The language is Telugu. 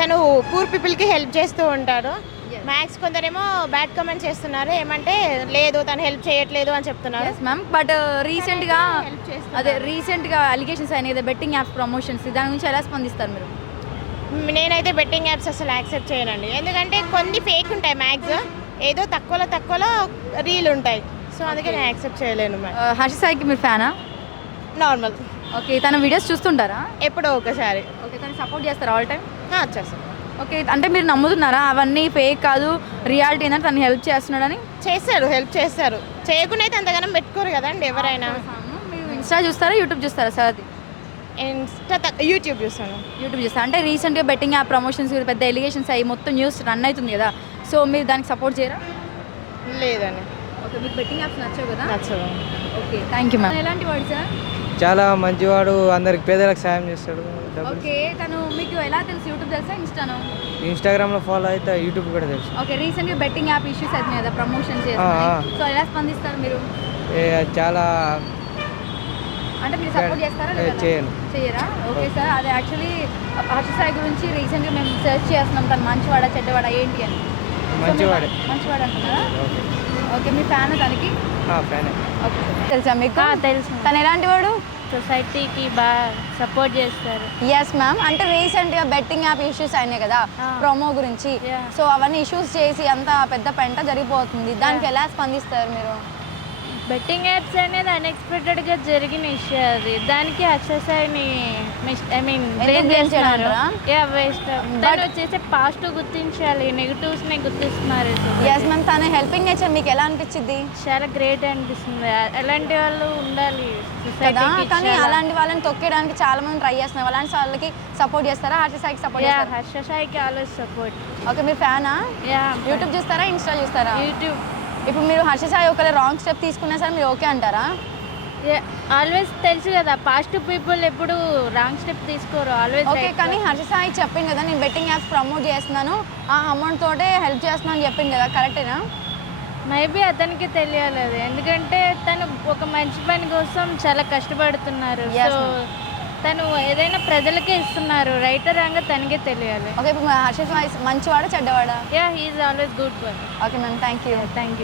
తను పూర్ పీపుల్కి హెల్ప్ చేస్తూ ఉంటాడు. మ్యాథ్స్ కొందరేమో బ్యాడ్ కమెంట్ చేస్తున్నారు, ఏమంటే లేదు తను హెల్ప్ చేయట్లేదు అని చెప్తున్నారు. మ్యామ్ బట్ రీసెంట్గా హెల్ప్ అదే చేస్తున్నారు. రీసెంట్గా అలిగేషన్స్ అయినాయి కదా బెట్టింగ్ యాప్స్ ప్రమోషన్స్, దాని గురించి ఎలా స్పందిస్తారు మీరు? నేనైతే బెట్టింగ్ యాప్స్ అసలు యాక్సెప్ట్ చేయనండి, ఎందుకంటే కొన్ని ఫేక్ ఉంటాయి, మ్యాథ్స్ ఏదో తక్కువలో రీల్ ఉంటాయి. సో అందుకే నేను యాక్సెప్ట్ చేయలేను. హర్ష సాయికి మీరు ఫ్యానా? నార్మల్, ఓకే, తన వీడియోస్ చూస్తుంటారా? ఎప్పుడో ఒకసారి ఓకే, తను సపోర్ట్ చేస్తారా ఆల్ టైమ్? చేస్తాను. ఓకే, అంటే మీరు నమ్ముతున్నారా అవన్నీ ఫేక్ కాదు, రియాలిటీ ఏంటంటే తను హెల్ప్ చేస్తున్నాడని? చేస్తారు, హెల్ప్ చేస్తారు. చేయకుండా అయితే అంతగానం పెట్టుకోరు కదండి ఎవరైనా. మీరు ఇన్స్టా చూస్తారా, యూట్యూబ్ చూస్తారా సార్? యూట్యూబ్ చూస్తాను. యూట్యూబ్ చూస్తారా? అంటే రీసెంట్గా బెట్టింగ్ యాప్ ప్రమోషన్స్ పెద్ద ఎలిగేషన్స్ అయ్యి మొత్తం న్యూస్ రన్ అవుతుంది కదా, సో మీరు దానికి సపోర్ట్ చేయరా? లేదండి, ఓకే, మీకు బెట్టింగ్ యాప్స్ నచ్చవు కదా? నచ్చదు. Okay, thank you ma'am. ఎలాంటి వాడు సార్? చాలా మంచివాడు, అందరికి పేదలకు సాయం చేస్తాడు. ఓకే, తను మీకు ఎలా తెలుసు? యూట్యూబ్ తెలుసా, ఇన్స్టాను? ఇన్స్టాగ్రామ్లో ఫాలో అయితే యూట్యూబ్ కూడా తెలుసు. ఓకే, రీసెంట్గా బెట్టింగ్ యాప్ ఇష్యూస్ అవుతున్నాయి కదా, ప్రమోషన్స్ ఆ. చేస్తున్నాయి, సో ఎలా స్పందిస్తారు మీరు? చాలా అంటే మీరు సపోర్ట్ చేస్తారా లేదా? చేయను. చేయరా? ఓకే సార్, అదే యాక్చువల్లీ హర్ష సాయి గురించి రీసెంట్గా మేము సెర్చ్ చేస్తున్నాం, తను మంచివాడా చెడ్డవాడా ఏంటి అని. సో మంచివాడే. మంచివాడు అంటున్నారా? ఓకే, ఓకే, మీ ఫ్యాన్ దానికి? ఫ్యానే. ఓకే, తెలుసా మీకు? తెలుసు. తను ఎలాంటి వాడు? సొసైటీకి బాగా సపోర్ట్ చేస్తారు. ఎస్ మ్యామ్, అంటే రీసెంట్గా బెట్టింగ్ యాప్ ఇష్యూస్ అయినాయి కదా ప్రోమో గురించి, Yeah. సో అవన్నీ ఇష్యూస్ చేసి అంత పెద్ద పెంట జరిగిపోతుంది, దానికి ఎలా స్పందిస్తారు మీరు? బెట్టింగ్ యాప్స్ అనేది అన్ఎక్స్పెక్టెడ్గా జరిగిన ఇష్యూ అది. దానికి అక్సెసైని ఎందుకు blame చేయమంటారా? వేస్ట్. దాన్ని వచ్చేసి పాజిటివ్ గుర్తించాలి, నెగిటివ్స్ని గుర్తిస్తున్నారు. ఎస్ మ్యామ్, తన హెల్పింగ్ నేచర్ మీకు ఎలా అనిపించింది? చాలా గ్రేట్ అనిపిస్తుంది. అలాంటి వాళ్ళు ఉండాలి కదా, సొసైటీకి. కానీ అలాంటి వాళ్ళని తొక్కేయడానికి చాలా మంది ట్రై చేస్తున్నారు, అలాంటి వాళ్ళకి సపోర్ట్ చేస్తారా? హర్ష సాయికి సపోర్ట్ చేస్తారా? హర్ష సాయికి ఆల్వేస్ సపోర్ట్. ఓకే, మీరు ఫ్యానా? యూట్యూబ్ చూస్తారా, ఇన్స్టా చూస్తారా? యూట్యూబ్. ఇప్పుడు మీరు హర్ష సాయి ఒకవేళ రాంగ్ స్టెప్ తీసుకున్నా సరే మీరు ఓకే అంటారా? ఆల్వేస్ తెలుసు కదా, పాజిటివ్ పీపుల్ ఎప్పుడు రాంగ్ స్టెప్ తీసుకోరు, ఆల్వేస్. ఓకే, కానీ హర్ష సాయి చెప్పింది కదా నేను బెట్టింగ్ యాప్స్ ప్రమోట్ చేస్తున్నాను, ఆ అమౌంట్ తోటే హెల్ప్ చేస్తున్నాను అని చెప్పింది కదా, కరెక్టేనా? మేబీ అతనికి తెలియాలి అది, ఎందుకంటే తను ఒక మంచి పని కోసం చాలా కష్టపడుతున్నారు. Yes, సో తను ఏదైనా ప్రజలకే ఇస్తున్నారు, రైట్ రాంగ్ తనకే తెలియాలి. ఓకే, ఇప్పుడు హర్ష సాయి మంచివాడా చెడ్డవాడా? He is always good boy. Okay ma'am, thank you. Thank you.